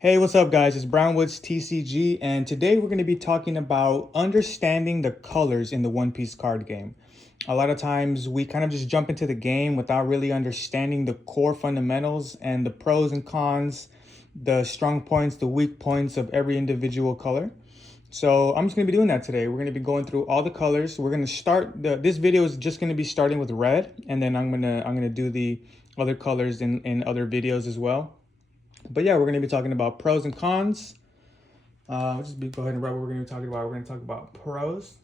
Hey, what's up guys? It's Brownwoodz TCG, and today we're going to be talking about understanding the colors in the One Piece card game. A lot of times we kind of just jump into the game without really understanding the core fundamentals and the pros and cons, the strong points, the weak points of every individual color. So I'm just going to be doing that today. We're going to be going through all the colors. We're going to start this video is just going to be starting with red, and then I'm going to do the other colors in other videos as well. But yeah, we're going to be talking about pros and cons. Go ahead and write what we're going to be talking about. We're going to talk about pros.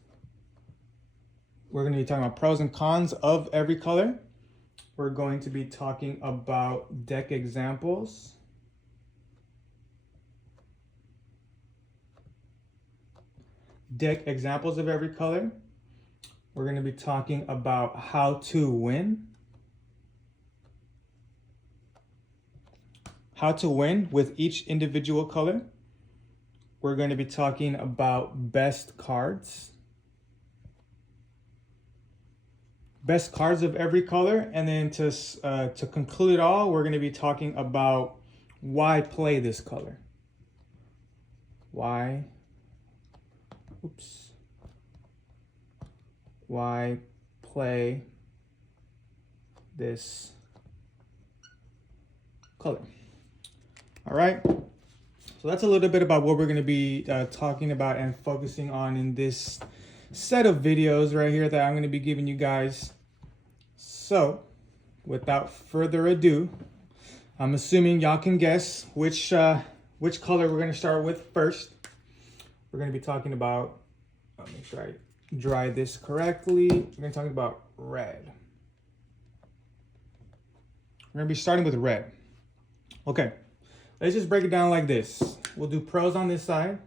We're going to be talking about pros and cons of every color. We're going to be talking about deck examples. Deck examples of every color. We're going to be talking about how to win. How to win with each individual color. We're going to be talking about best cards. Best cards of every color. And then to conclude it all, we're going to be talking about why play this color. Why play this color. All right, so that's a little bit about what we're going to be talking about and focusing on in this set of videos right here that I'm going to be giving you guys. So without further ado, I'm assuming y'all can guess which color we're going to start with first. We're going to be talking about, make sure I dry this correctly. We're going to be talking about red. We're going to be starting with red. Okay. Let's just break it down like this. We'll do pros on this side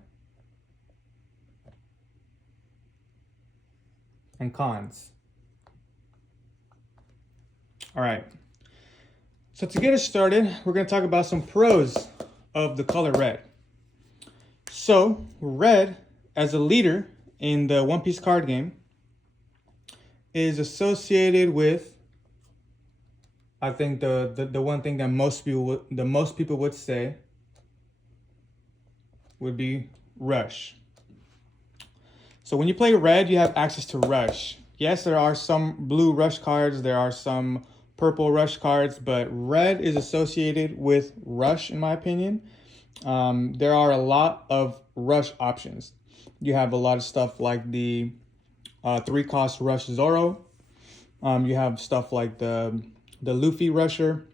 and cons. All right. So to get us started, we're going to talk about some pros of the color red. So red, as a leader in the One Piece card game, is associated with, I think the one thing that most people would say would be rush. So when you play red, you have access to rush. Yes, there are some blue rush cards, there are some purple rush cards, but red is associated with rush in my opinion. There are a lot of rush options. You have a lot of stuff like the 3-cost rush Zoro. You have stuff like the Luffy rusher,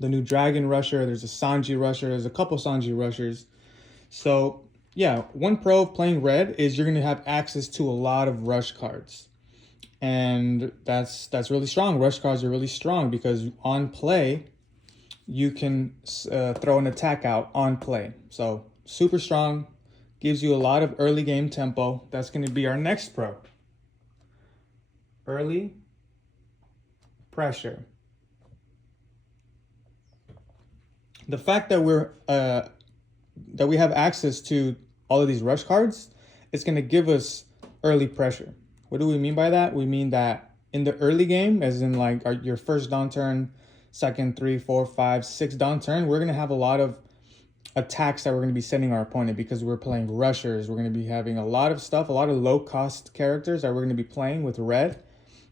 the new Dragon rusher, there's a Sanji rusher, there's a couple Sanji rushers. So yeah, one pro of playing red is you're going to have access to a lot of rush cards. And that's really strong. Rush cards are really strong because on play, you can throw an attack out on play. So super strong, gives you a lot of early game tempo. That's going to be our next pro. Early pressure. The fact that we have access to all of these rush cards, it's going to give us early pressure. What do we mean by that? We mean that in the early game, as in like your first dawn turn, second, 3, 4, 5, 6 dawn turn, we're going to have a lot of attacks that we're going to be sending our opponent because we're playing rushers. We're going to be having a lot of stuff, a lot of low cost characters that we're going to be playing with red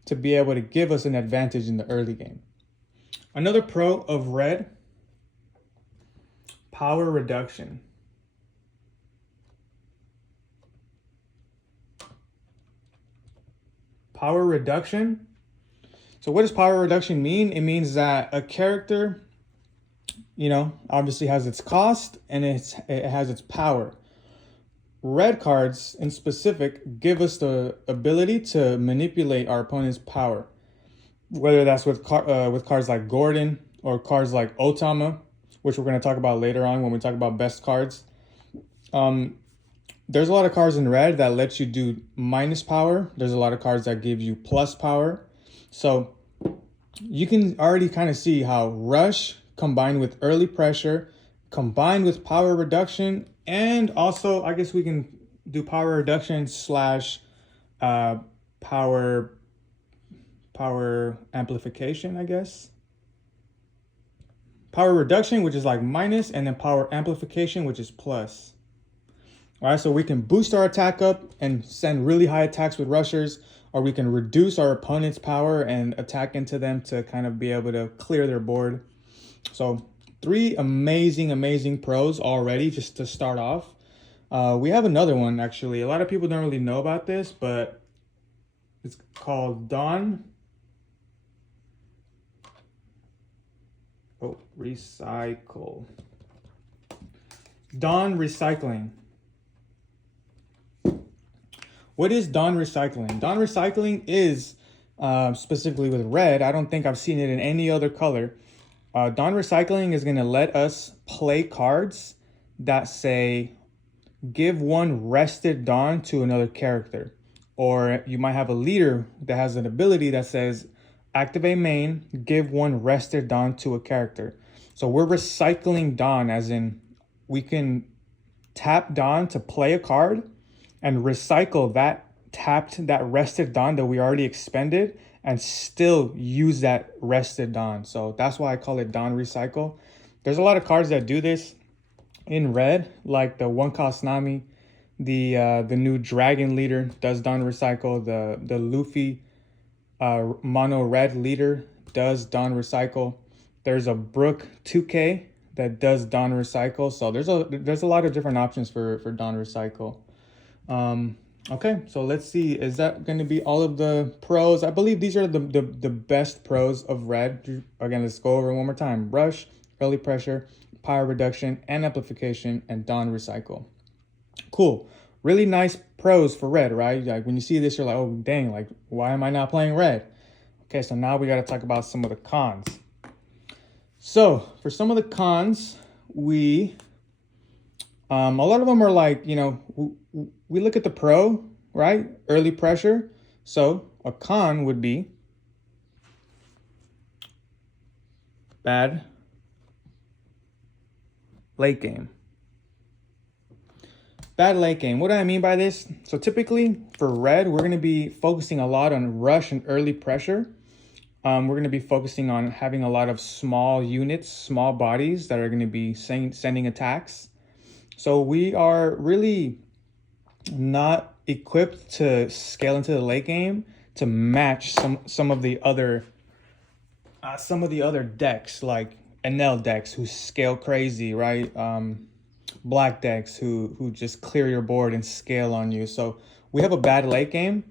to be able to give us an advantage in the early game. Another pro of red, power reduction. Power reduction. So what does power reduction mean? It means that a character, obviously has its cost and it has its power. Red cards in specific give us the ability to manipulate our opponent's power, whether that's with cards like Gordon or cards like Otama, which we're going to talk about later on when we talk about best cards. There's a lot of cards in red that let you do minus power. There's a lot of cards that give you plus power. So you can already kind of see how rush combined with early pressure, combined with power reduction, and also I guess we can do power reduction slash power amplification, I guess. power reduction, which is like minus, and then power amplification, which is plus. All right, so we can boost our attack up and send really high attacks with rushers, or we can reduce our opponent's power and attack into them to kind of be able to clear their board. So 3 amazing pros already just to start off. We have another one, actually. A lot of people don't really know about this, but it's called Dawn. Oh, recycle. Dawn Recycling. What is Dawn Recycling? Dawn Recycling is specifically with red. I don't think I've seen it in any other color. Dawn Recycling is going to let us play cards that say, give 1 rested Dawn to another character. Or you might have a leader that has an ability that says, activate main, give 1 rested Dawn to a character. So we're recycling Dawn, as in we can tap Dawn to play a card and recycle that rested Dawn that we already expended and still use that rested Dawn. So that's why I call it Dawn Recycle. There's a lot of cards that do this in red, like the 1-cost Nami, the new Dragon leader does Dawn Recycle, the Luffy mono red leader does Dawn Recycle. There's a Brook 2K that does Dawn Recycle. So there's a lot of different options for Dawn Recycle. Okay, so let's see. Is that going to be all of the pros? I believe these are the best pros of red. Again, let's go over it one more time. Rush, early pressure, power reduction, and amplification, and Dawn Recycle. Cool. Really nice pros for red, right? Like when you see this, you're like, oh, dang, like, why am I not playing red? Okay, so now we got to talk about some of the cons. So for some of the cons, a lot of them are like, we look at the pro, right? Early pressure. So a con would be bad late game. Bad late game. What do I mean by this? So typically for red, we're going to be focusing a lot on rush and early pressure. We're going to be focusing on having a lot of small units, small bodies that are going to be sending attacks. So we are really not equipped to scale into the late game to match some of the other decks, like NL decks who scale crazy, right? Black decks who just clear your board and scale on you. So we have a bad late game.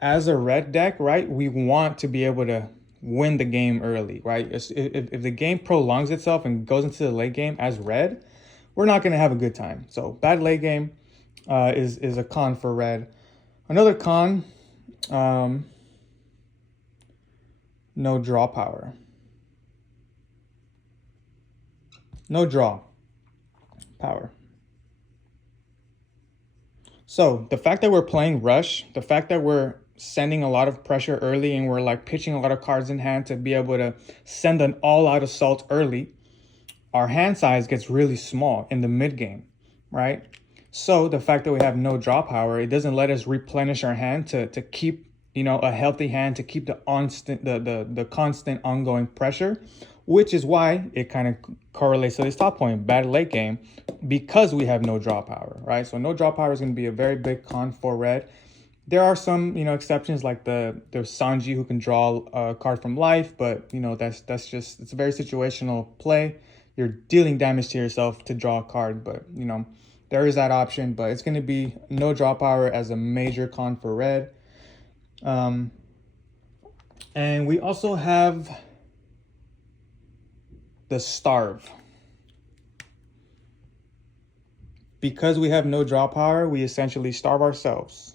As a red deck, right, we want to be able to win the game early, right? If the game prolongs itself and goes into the late game as red, we're not going to have a good time. So bad late game is a con for red. Another con, no draw power. No draw power. So the fact that we're playing rush, the fact that we're sending a lot of pressure early and we're like pitching a lot of cards in hand to be able to send an all-out assault early, our hand size gets really small in the mid game, right? So the fact that we have no draw power, it doesn't let us replenish our hand to keep, a healthy hand, to keep the constant ongoing pressure, which is why it kind of correlates to this top point, bad late game, because we have no draw power, right? So no draw power is going to be a very big con for red. There are some, exceptions like there's Sanji who can draw a card from life, but that's just, it's a very situational play. You're dealing damage to yourself to draw a card, but there is that option, but it's going to be no draw power as a major con for red. And we also have the starve. Because we have no draw power, we essentially starve ourselves.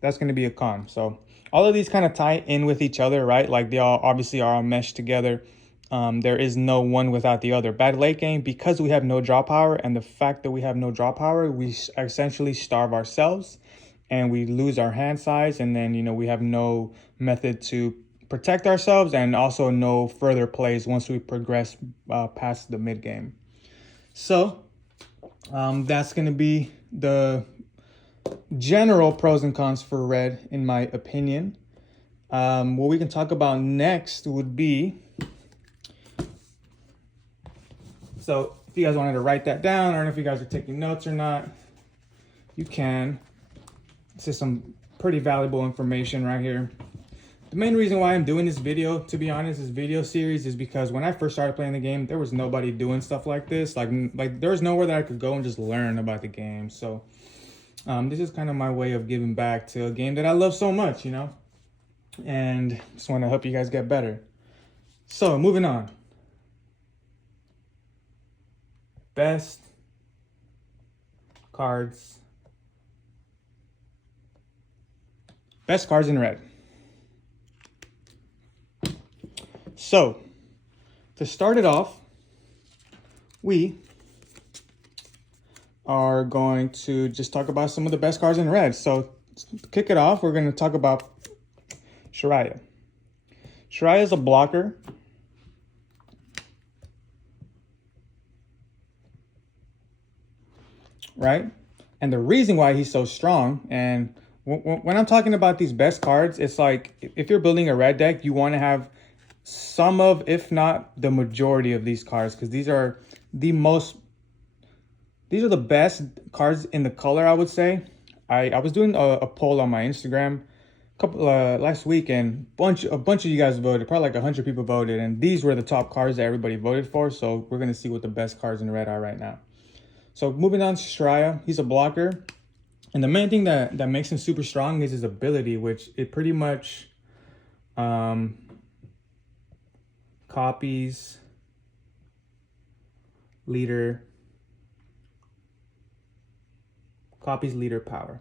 That's going to be a con. So all of these kind of tie in with each other, right? Like they all obviously are all meshed together. There is no one without the other. Bad late game, because we have no draw power, and the fact that we have no draw power, we essentially starve ourselves and we lose our hand size. And then, we have no method to protect ourselves and also no further plays once we progress past the mid game. So that's going to be the general pros and cons for red, in my opinion. What we can talk about next would be, so if you guys wanted to write that down, I don't know if you guys are taking notes or not, you can. This is some pretty valuable information right here. The main reason why I'm doing this video, to be honest, this video series is because when I first started playing the game, there was nobody doing stuff like this. Like there was nowhere that I could go and just learn about the game. So this is kind of my way of giving back to a game that I love so much, you know, and just want to help you guys get better. So moving on. Best cards. Best cards in red. So, to start it off, we are going to just talk about some of the best cards in red. So, to kick it off, we're going to talk about Shariah. Shariah is a blocker. Right? And the reason why he's so strong, and when I'm talking about these best cards, it's like if you're building a red deck, you want to have some of, if not the majority of these cards, because these are the best cards in the color, I would say. I was doing a poll on my Instagram last week, and a bunch of you guys voted. Probably like 100 people voted, and these were the top cards that everybody voted for. So we're gonna see what the best cards in red are right now. So moving on to Shariah, he's a blocker, and the main thing that makes him super strong is his ability, which it pretty much copies leader power.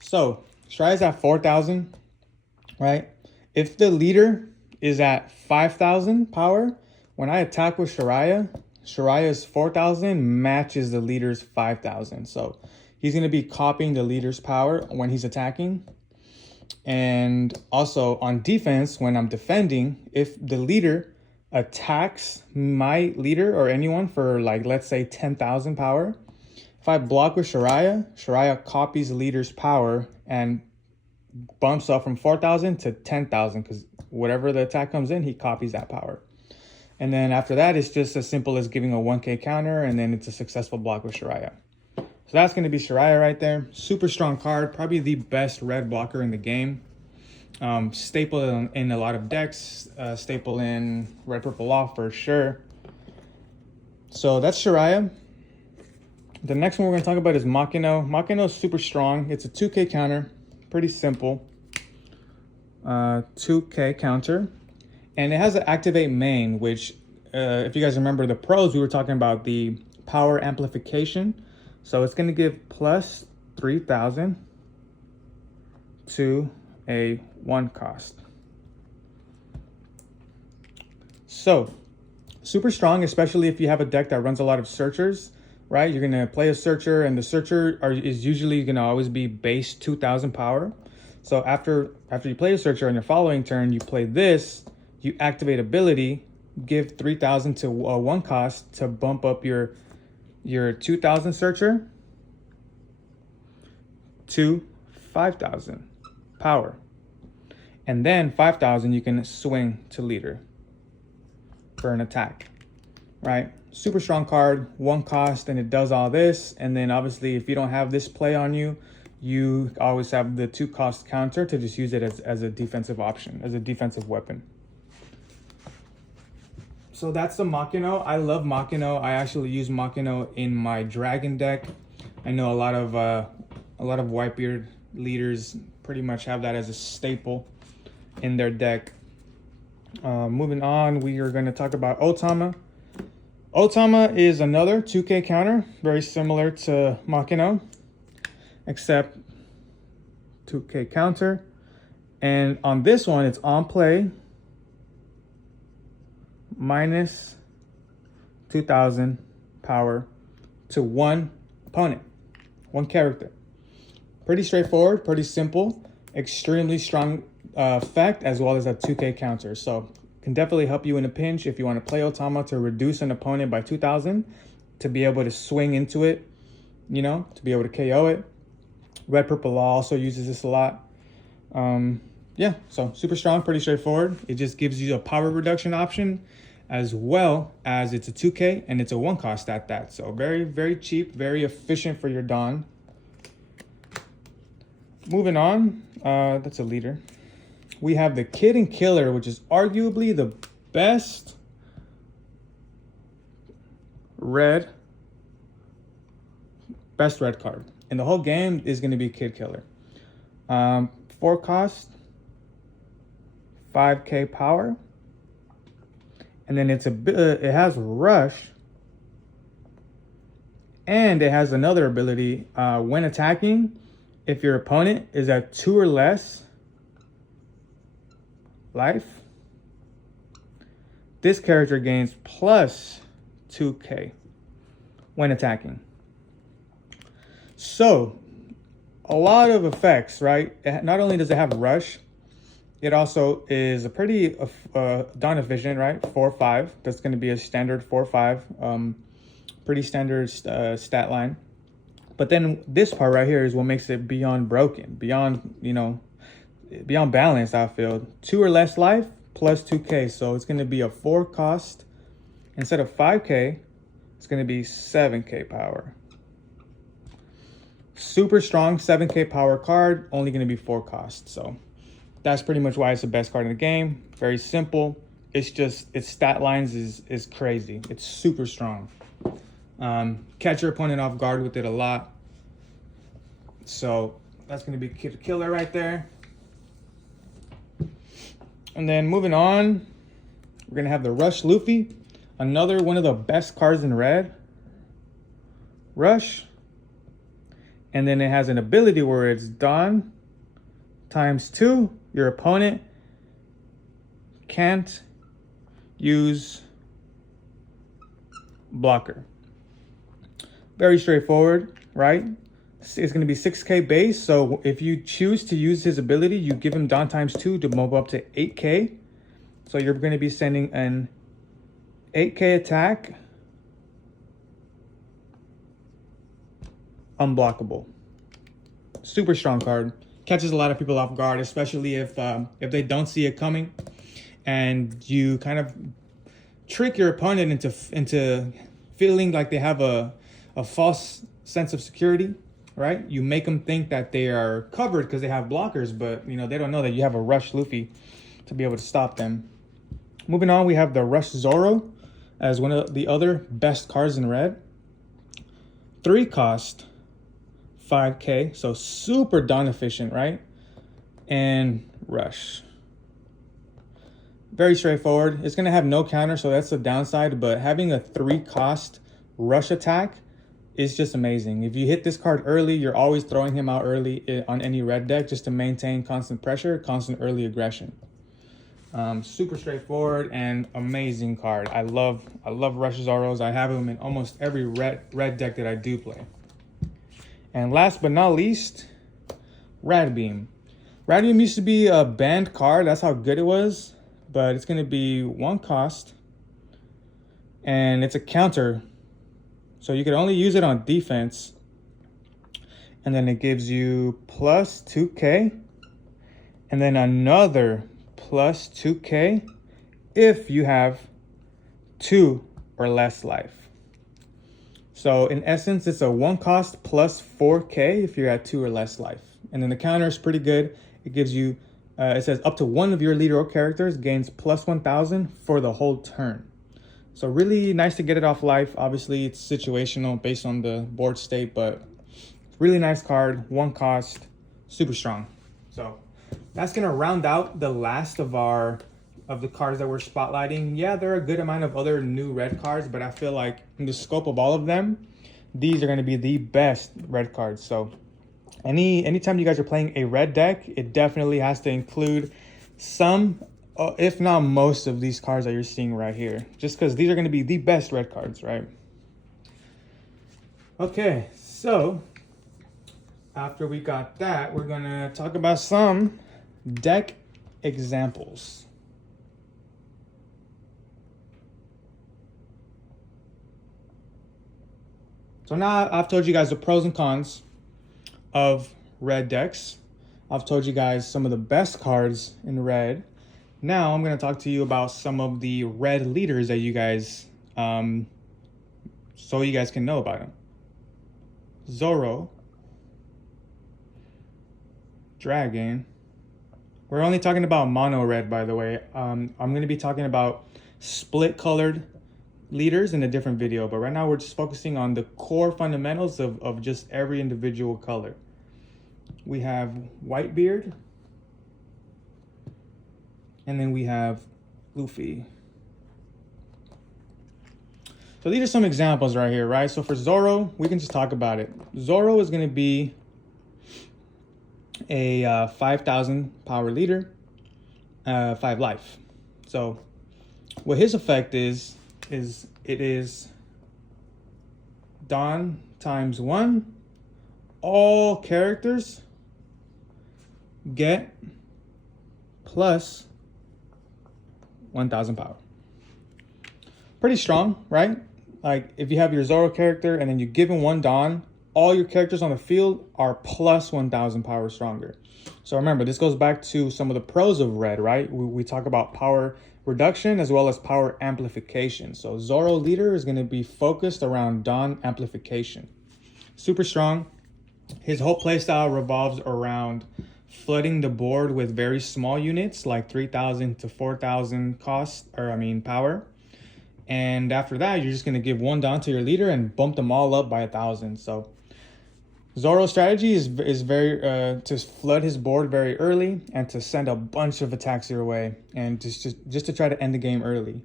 So Shariah's at 4,000, right? If the leader is at 5,000 power, when I attack with Shariah's 4,000 matches the leader's 5,000. So he's going to be copying the leader's power when he's attacking. And also on defense, when I'm defending, if the leader attacks my leader or anyone for, like, let's say 10,000 power, if I block with Shariah copies the leader's power and bumps up from 4,000 to 10,000, because whatever the attack comes in, he copies that power. And then after that, it's just as simple as giving a 1K counter, and then it's a successful block with Shariah. So that's going to be Shariah right there. Super strong card, probably the best red blocker in the game. Staple in a lot of decks, staple in red, purple off for sure. So that's Shariah. The next one we're going to talk about is Makino. Makino is super strong. It's a 2K counter, pretty simple. 2K counter. And it has an activate main, which if you guys remember the pros, we were talking about the power amplification. So it's going to give plus 3,000 to a 1 cost. So super strong, especially if you have a deck that runs a lot of searchers, right? You're going to play a searcher, and the searcher is usually going to always be base 2,000 power. So after you play a searcher on your following turn, you play this, you activate ability, give 3,000 to a 1 cost to bump up your 2,000 searcher to 5,000 power. And then 5,000 you can swing to leader for an attack, right? Super strong card, 1 cost, and it does all this. And then obviously if you don't have this play on you, you always have the 2 cost counter to just use it as a defensive option, as a defensive weapon. So that's the Makino. I love Makino. I actually use Makino in my dragon deck. I know a lot of Whitebeard leaders pretty much have that as a staple in their deck. Moving on, we are going to talk about Otama. Otama is another 2K counter, very similar to Makino, except 2K counter. And on this one, it's on play, minus 2,000 power to 1 opponent, 1 character. Pretty straightforward, pretty simple, extremely strong effect, as well as a 2K counter. So can definitely help you in a pinch if you want to play Otama to reduce an opponent by 2,000, to be able to swing into it, you know, to be able to KO it. Red Purple Law also uses this a lot. Yeah, so super strong, pretty straightforward. It just gives you a power reduction option, as well as it's a 2K and it's a 1 cost at that. So very, very cheap, very efficient for your Dawn. Moving on, that's a leader. We have the Kid and Killer, which is arguably the best red card. And the whole game is going to be Kid Killer. 4 cost, 5K power. And then it has Rush. And it has another ability. When attacking, if your opponent is at 2 or less life, this character gains plus 2K when attacking. So, a lot of effects, right? Not only does it have Rush, it also is a pretty Dawn efficient, right? 4-5. That's going to be a standard 4-5. Pretty standard stat line. But then this part right here is what makes it beyond broken, beyond balanced outfield. 2 or less life plus 2K. So it's going to be a 4 cost. Instead of 5K, it's going to be 7K power. Super strong 7K power card, only going to be 4 cost. So that's pretty much why it's the best card in the game. Very simple. It's just, its stat lines is crazy. It's super strong. Catch your opponent off guard with it a lot. So that's going to be Kid Killer right there. And then moving on, we're going to have the Rush Luffy. Another one of the best cards in red. Rush. And then it has an ability where it's Dawn ×2. Your opponent can't use blocker. Very straightforward, right? It's going to be 6K base. So if you choose to use his ability, you give him Dawn ×2 to move up to 8K. So you're going to be sending an 8K attack, unblockable. Super strong card. Catches a lot of people off guard, especially if they don't see it coming, and you kind of trick your opponent into feeling like they have a false sense of security, right? You make them think that they are covered because they have blockers, but they don't know that you have a Rush Luffy to be able to stop them. Moving on, we have the Rush Zoro as one of the other best cards in red. 3 cost, 5K, so super Dawn efficient, right? And Rush. Very straightforward. It's going to have no counter, so that's the downside, but having a 3 cost Rush attack is just amazing. If you hit this card early, you're always throwing him out early on any red deck just to maintain constant pressure, constant early aggression. Super straightforward and amazing card. I love Rush Zoros. I have them in almost every red deck that I do play. And last but not least, Rad Beam. Rad Beam used to be a banned card. That's how good it was. But it's going to be 1 cost. And it's a counter. So you could only use it on defense. And then it gives you plus 2K. And then another plus 2K if you have 2 or less life. So in essence, it's a 1 cost plus 4K if you're at 2 or less life. And then the counter is pretty good. It gives you, it says up to one of your leader or characters gains plus 1,000 for the whole turn. So really nice to get it off life. Obviously, it's situational based on the board state, but really nice card, 1 cost, super strong. So that's gonna round out the last of the cards that we're spotlighting. Yeah, there are a good amount of other new red cards, but I feel like in the scope of all of them, these are gonna be the best red cards. So anytime you guys are playing a red deck, it definitely has to include some, if not most of these cards that you're seeing right here, just because these are gonna be the best red cards, right? Okay, so after we got that, we're gonna talk about some deck examples. So now I've told you guys the pros and cons of red decks. I've told you guys some of the best cards in red. Now I'm going to talk to you about some of the red leaders that you guys, so you guys can know about them. Zoro, Dragon. We're only talking about mono red, by the way. I'm going to be talking about split colored leaders in a different video, but right now we're just focusing on the core fundamentals of just every individual color. We have Whitebeard, and then we have Luffy. So these are some examples right here, right? So for Zoro, we can just talk about it. Zoro is going to be a 5,000 power leader, 5 life. So what his effect is it is Dawn times 1. All characters get plus 1,000 power. Pretty strong, right? Like if you have your Zoro character and then you give him 1 Dawn, all your characters on the field are plus 1,000 power stronger. So remember, this goes back to some of the pros of red, right? We talk about power reduction as well as power amplification. So Zoro leader is going to be focused around Dawn amplification. Super strong. His whole playstyle revolves around flooding the board with very small units like 3,000 to 4,000 power. And after that, you're just going to give 1 Dawn to your leader and bump them all up by 1,000. So Zoro's strategy is very to flood his board very early and to send a bunch of attacks your way and just to try to end the game early.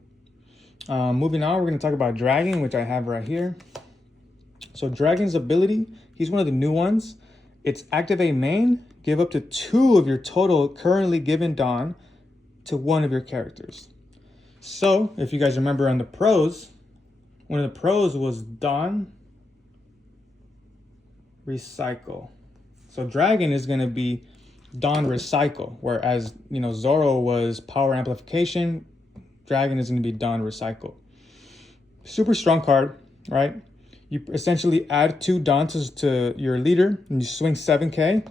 Moving on, we're going to talk about Dragon, which I have right here. So Dragon's ability, he's one of the new ones. It's activate main, give up to 2 of your total currently given Dawn to 1 of your characters. So if you guys remember on the pros, one of the pros was Dawn Recycle. So Dragon is going to be Dawn Recycle, whereas, Zoro was power amplification. Dragon is going to be Dawn Recycle. Super strong card, right? You essentially add 2 Dawns to your leader and you swing 7k,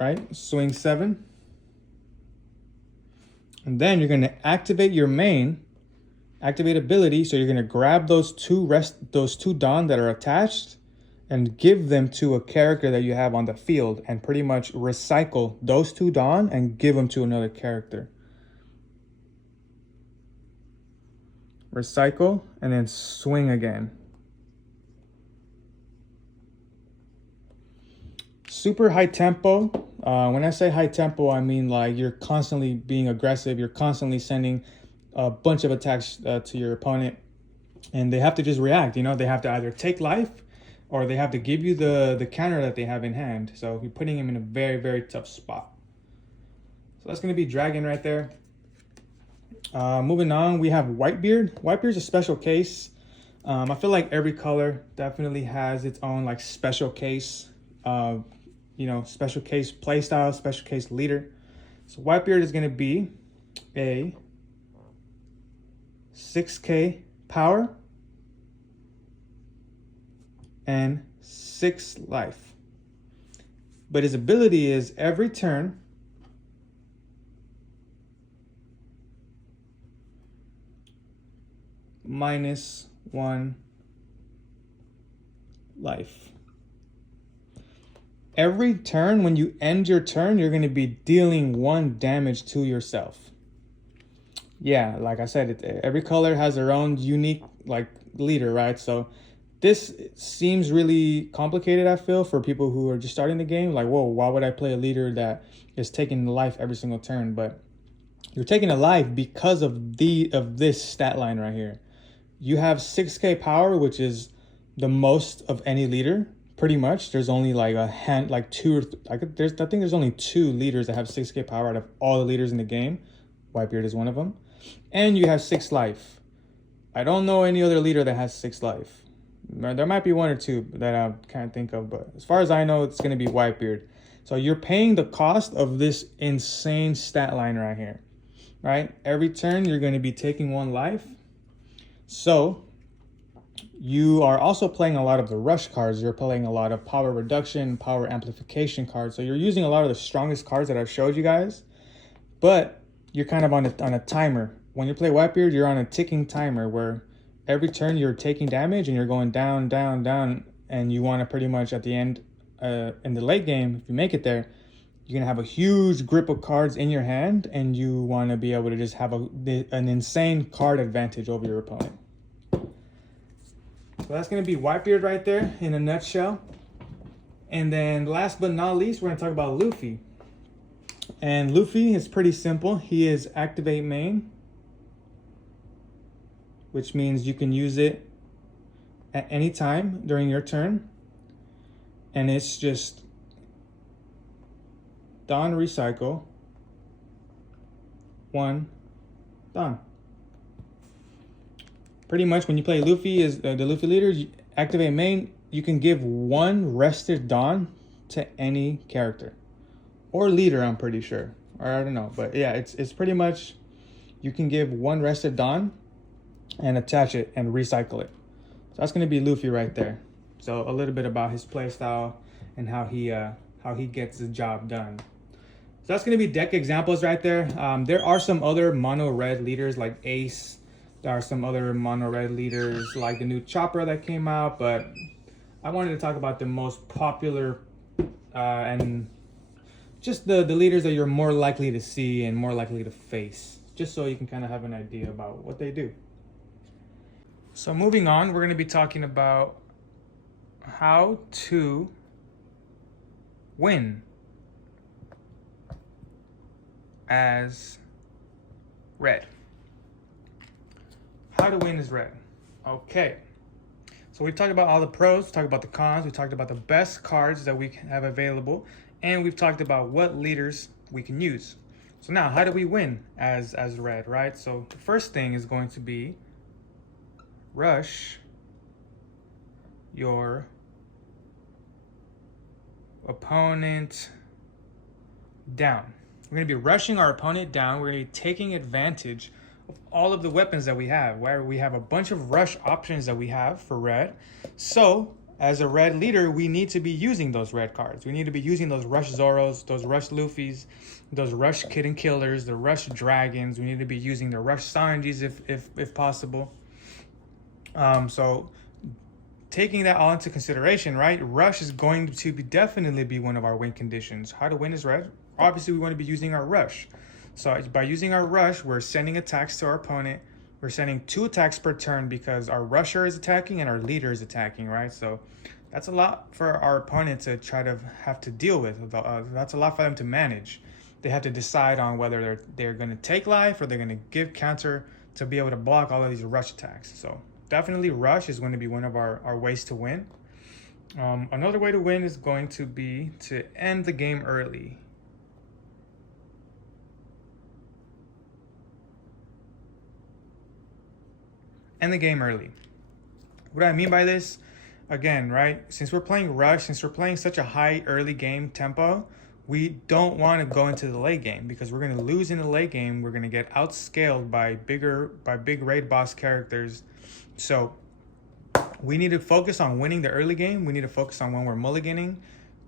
right? Swing 7. And then you're going to activate your main, activate ability. So you're going to grab those two Dawn that are attached and give them to a character that you have on the field and pretty much recycle those 2 Dawn and give them to another character. Recycle and then swing again. Super high tempo. When I say high tempo, I mean like you're constantly being aggressive. You're constantly sending a bunch of attacks to your opponent, and they have to just react. They have to either take life or they have to give you the counter that they have in hand. So you're putting him in a very, very tough spot. So that's going to be Dragon right there. Moving on, we have Whitebeard. Whitebeard's a special case. I feel like every color definitely has its own like special case. Special case playstyle, special case leader. So Whitebeard is going to be a 6k power and 6 life. But his ability is every turn -1 life. Every turn, when you end your turn, you're going to be dealing 1 damage to yourself. Yeah, like I said, every color has their own unique leader, right? So this seems really complicated, I feel, for people who are just starting the game. Like, whoa, why would I play a leader that is taking life every single turn? But you're taking a life because of this stat line right here. You have 6k power, which is the most of any leader. Pretty much, there's only like a hand, like 2 or I think there's only 2 leaders that have 6k power out of all the leaders in the game. Whitebeard is one of them. And you have 6 life. I don't know any other leader that has 6 life. There might be 1 or 2 that I can't think of, but as far as I know, it's going to be Whitebeard. So you're paying the cost of this insane stat line right here, right? Every turn, you're going to be taking 1 life. So you are also playing a lot of the rush cards. You're playing a lot of power reduction, power amplification cards. So you're using a lot of the strongest cards that I've showed you guys, but you're kind of on a timer. When you play Whitebeard, you're on a ticking timer where every turn you're taking damage and you're going down, down, down, and you want to pretty much at the end, in the late game, if you make it there, you're gonna have a huge grip of cards in your hand, and you want to be able to just have an insane card advantage over your opponent. So that's gonna be Whitebeard right there in a nutshell. And then last but not least, we're gonna talk about Luffy. And Luffy is pretty simple. He is activate main, which means you can use it at any time during your turn. And it's just Dawn recycle, 1, done. Pretty much when you play Luffy as the Luffy leader, you activate main, you can give 1 rested Dawn to any character. Or leader, I'm pretty sure. Or I don't know. But yeah, it's pretty much you can give 1 rested Dawn and attach it and recycle it. So that's going to be Luffy right there. So a little bit about his playstyle and how he gets the job done. So that's going to be deck examples right there. There are some other mono red leaders like Ace. There are some other mono red leaders like the new Chopper that came out, but I wanted to talk about the most popular and just the leaders that you're more likely to see and more likely to face, just so you can kind of have an idea about what they do. So moving on, we're going to be talking about how to win as red. How to win as red. Okay. So we talked about all the pros, we talked about the cons, we talked about the best cards that we have available, and we've talked about what leaders we can use. So now, how do we win as red, right? So the first thing is going to be rush your opponent down. We're going to be rushing our opponent down. We're going to be taking advantage of all of the weapons that we have, where we have a bunch of rush options that we have for red. So as a red leader, we need to be using those red cards. We need to be using those rush Zoros, those rush Luffys, those rush Kitten Killers, the rush Dragons. We need to be using the rush Sanjis if possible. So taking that all into consideration, right? Rush is going to definitely be one of our win conditions. How to win is red. Obviously, we want to be using our rush. So by using our rush, we're sending attacks to our opponent. We're sending 2 attacks per turn because our rusher is attacking and our leader is attacking, right? So that's a lot for our opponent to try to have to deal with. That's a lot for them to manage. They have to decide on whether they're going to take life or they're going to give counter to be able to block all of these rush attacks. So definitely rush is going to be one of our ways to win. Another way to win is going to be to end the game early. End the game early. What do I mean by this? Again, right? Since we're playing rush, since we're playing such a high early game tempo, we don't want to go into the late game because we're going to lose in the late game. We're going to get outscaled by big raid boss characters. So we need to focus on winning the early game. We need to focus on when we're mulliganing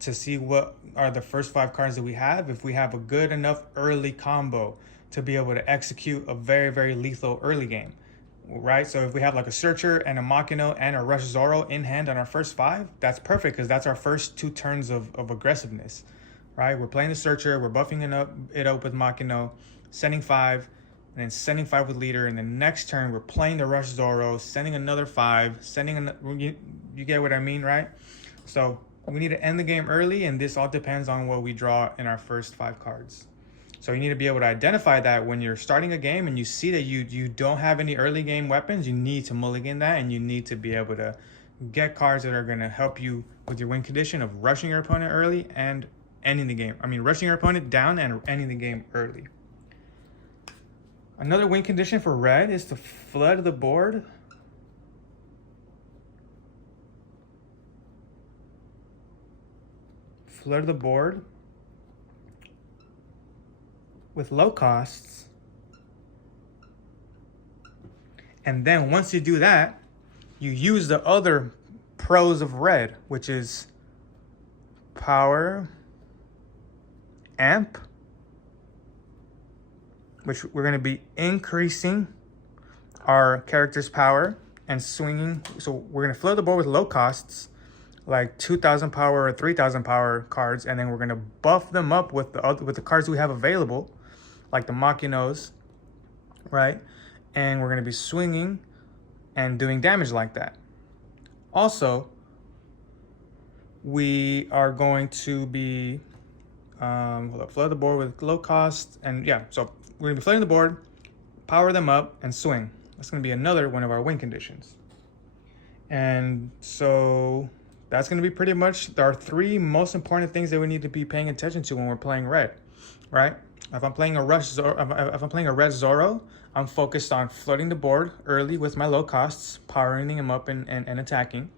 to see what are the first 5 cards that we have. If we have a good enough early combo to be able to execute a very, very lethal early game, right? So if we have like a Searcher and a Makino and a Rush Zoro in hand on our first 5, that's perfect because that's our first 2 turns of aggressiveness, right? We're playing the Searcher, we're buffing it up with Makino, sending 5, and then sending 5 with leader, and the next turn we're playing the Rush Zoro, sending another 5, you get what I mean, right? So we need to end the game early, and this all depends on what we draw in our first 5 cards. So you need to be able to identify that when you're starting a game and you see that you don't have any early game weapons, you need to mulligan that, and you need to be able to get cards that are going to help you with your win condition of rushing your opponent early and ending the game. Rushing your opponent down and ending the game early. Another win condition for red is to flood the board with low costs. And then once you do that, you use the other pros of red, which is power, amp, which we're going to be increasing our character's power and swinging. So we're going to flood the board with low costs, like 2,000 power or 3,000 power cards, and then we're going to buff them up with the cards we have available, like the Machinos, right? And we're going to be swinging and doing damage like that. Also, we are going to be flood the board with low cost, and yeah, so we're going to be flooding the board, power them up, and swing. That's going to be another one of our win conditions. And so that's going to be pretty much our three most important things that we need to be paying attention to when we're playing red, right? If I'm playing a red Zorro, I'm focused on flooding the board early with my low costs, powering them up and attacking.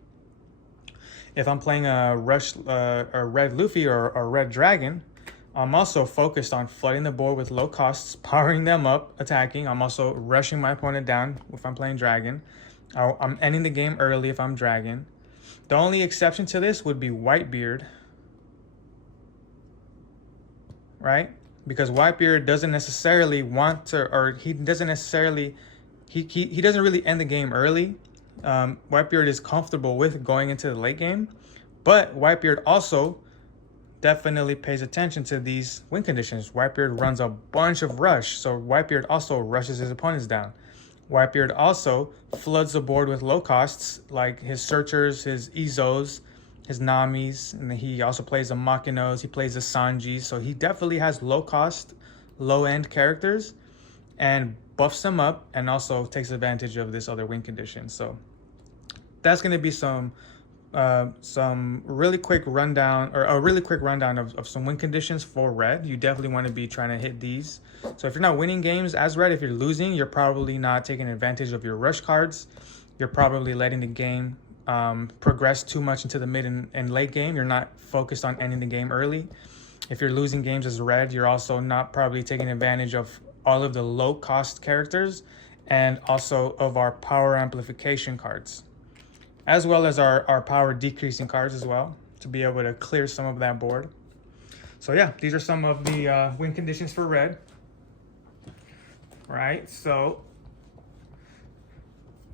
If I'm playing a red Luffy or a red Dragon, I'm also focused on flooding the board with low costs, powering them up, attacking. I'm also rushing my opponent down if I'm playing Dragon. I'm ending the game early if I'm Dragon. The only exception to this would be Whitebeard, right? Because Whitebeard doesn't necessarily want to, or he doesn't necessarily, he doesn't really end the game early. Whitebeard is comfortable with going into the late game, but Whitebeard also definitely pays attention to these win conditions. Whitebeard runs a bunch of rush, so Whitebeard also rushes his opponents down. Whitebeard also floods the board with low costs, like his Searchers, his Izos, his Namis, and he also plays the Machinos, he plays the Sanjis, so he definitely has low cost, low end characters, and buffs them up, and also takes advantage of this other win condition. So that's going to be some really quick rundown, or a really quick rundown of some win conditions for red. You definitely want to be trying to hit these. So if you're not winning games as red, if you're losing, you're probably not taking advantage of your rush cards. You're probably letting the game progress too much into the mid and late game. You're not focused on ending the game early. If you're losing games as red, you're also not probably taking advantage of all of the low cost characters and also of our power amplification cards, as well as our power decreasing cards as well, to be able to clear some of that board. So yeah, these are some of the win conditions for red. Right, so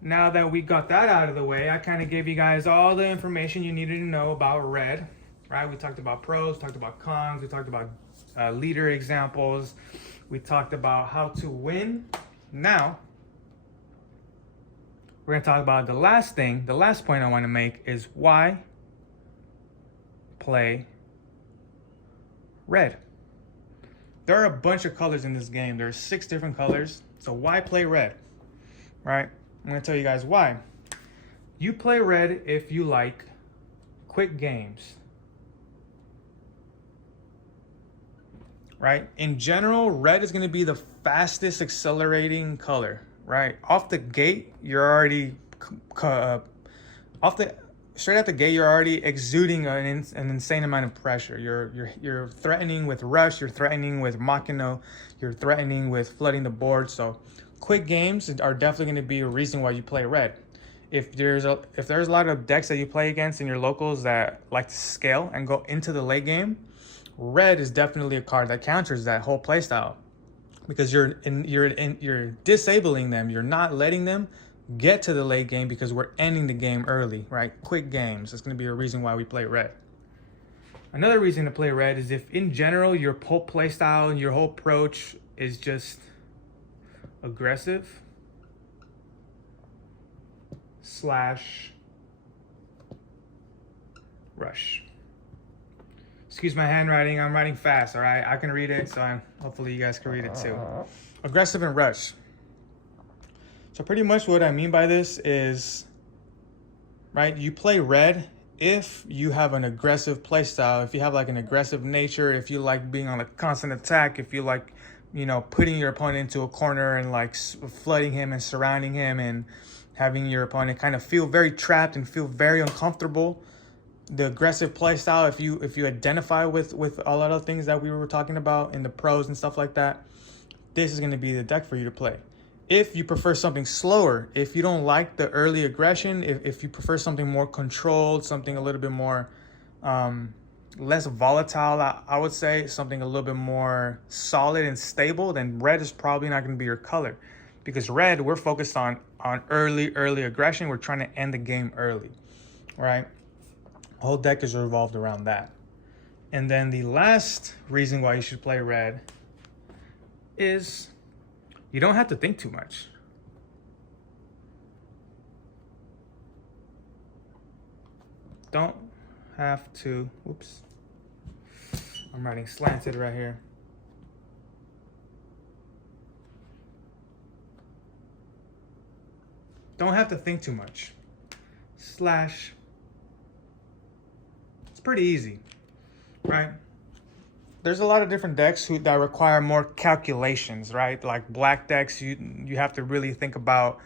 now that we got that out of the way, I kind of gave you guys all the information you needed to know about red, right? We talked about pros, talked about cons, we talked about leader examples, we talked about how to win. Now, we're going to talk about the last thing. The last point I want to make is why play red. There are a bunch of colors in this game. There are 6 different colors. So why play red? Right? I'm going to tell you guys why. You play red if you like quick games. Right? In general, red is going to be the fastest accelerating color. Right? Off the gate, you're already straight out the gate, you're already exuding an insane amount of pressure. You're threatening with rush, you're threatening with Machino, you're threatening with flooding the board. So quick games are definitely going to be a reason why you play red. If there's a lot of decks that you play against in your locals that like to scale and go into the late game, red is definitely a card that counters that whole playstyle, because you're disabling them. You're not letting them get to the late game because we're ending the game early, right? Quick games. That's going to be a reason why we play red. Another reason to play red is if in general your whole play style and your whole approach is just aggressive / rush. Excuse my handwriting, I'm writing fast, all right? I can read it, so hopefully you guys can read it too. Aggressive and rush. So pretty much what I mean by this is, right, you play red if you have an aggressive play style, if you have like an aggressive nature, if you like being on a constant attack, if you like, you know, putting your opponent into a corner and like flooding him and surrounding him and having your opponent kind of feel very trapped and feel very uncomfortable. The aggressive play style, if you identify with a lot of things that we were talking about in the pros and stuff like that, this is going to be the deck for you to play. if you prefer something slower, if you don't like the early aggression, if you prefer something more controlled, something a little bit more less volatile, I would say, something a little bit more solid and stable, then red is probably not going to be your color. Because red, we're focused on early aggression. We're trying to end the game early, right? The whole deck is revolved around that. And then the last reason why you should play red is you don't have to think too much. Don't have to, oops, I'm writing slanted right here. Don't have to think too much. Slash, it's pretty easy, right? There's a lot of different decks that require more calculations, right? Like black decks, you have to really think about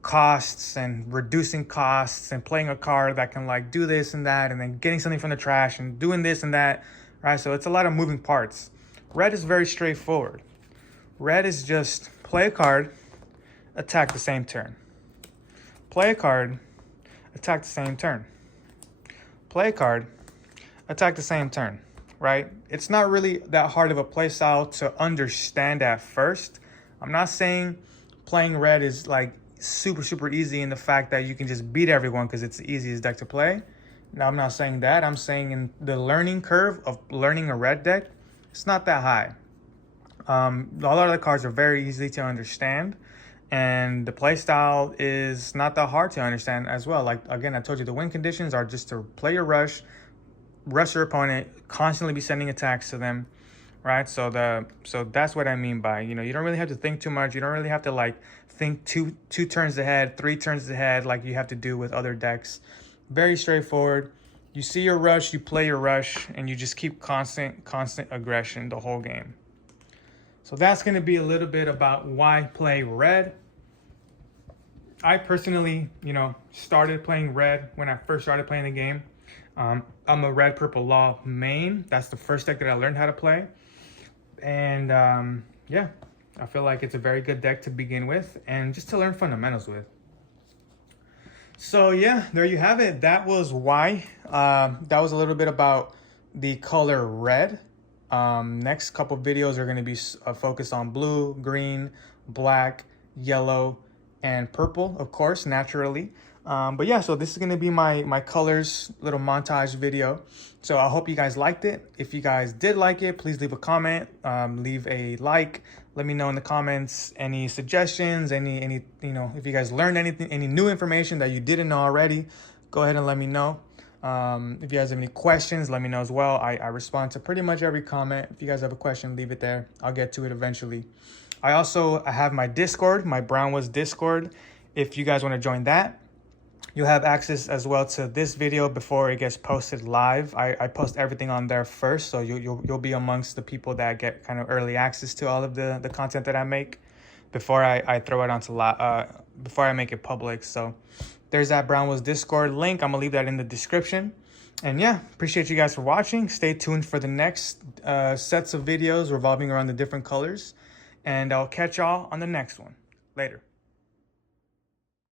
costs and reducing costs and playing a card that can like do this and that and then getting something from the trash and doing this and that, right? So it's a lot of moving parts. Red is very straightforward. Red is just play a card, attack the same turn. Play a card, attack the same turn. Play a card, attack the same turn, right? It's not really that hard of a play style to understand at first. I'm not saying playing red is like super easy in the fact that you can just beat everyone because it's the easiest deck to play. No, I'm not saying that. I'm saying in the learning curve of learning a red deck, it's not that high. A lot of the cards are very easy to understand, and the play style is not that hard to understand as well. Like, again, I told you the win conditions are just to play your rush your opponent, constantly be sending attacks to them, right? So that's what I mean by, you don't really have to think too much. You don't really have to like think two turns ahead, 3 turns ahead like you have to do with other decks. Very straightforward. You see your rush, you play your rush, and you just keep constant aggression the whole game. So that's going to be a little bit about why play red. I personally, started playing red when I first started playing the game. I'm a red purple law main. That's the first deck that I learned how to play. And yeah, I feel like it's a very good deck to begin with and just to learn fundamentals with. So yeah, there you have it. That was why. That was a little bit about the color red. Next couple videos are going to be focused on blue, green, black, yellow, and purple, of course, naturally. But yeah, so this is going to be my colors little montage video. So I hope you guys liked it. If you guys did like it, please leave a comment, leave a like. Let me know in the comments any suggestions, any if you guys learned anything, any new information that you didn't know already, go ahead and let me know. If you guys have any questions, let me know as well. I respond to pretty much every comment. If you guys have a question, leave it there. I'll get to it eventually. I have my Discord, my Brownwoodz Discord. If you guys want to join that, you'll have access as well to this video before it gets posted live. I post everything on there first, so you'll be amongst the people that get kind of early access to all of the content that I make before I throw it onto before I make it public. So there's that Brownwoodz Discord link. I'm gonna leave that in the description. And yeah, appreciate you guys for watching. Stay tuned for the next sets of videos revolving around the different colors, and I'll catch y'all on the next one. Later.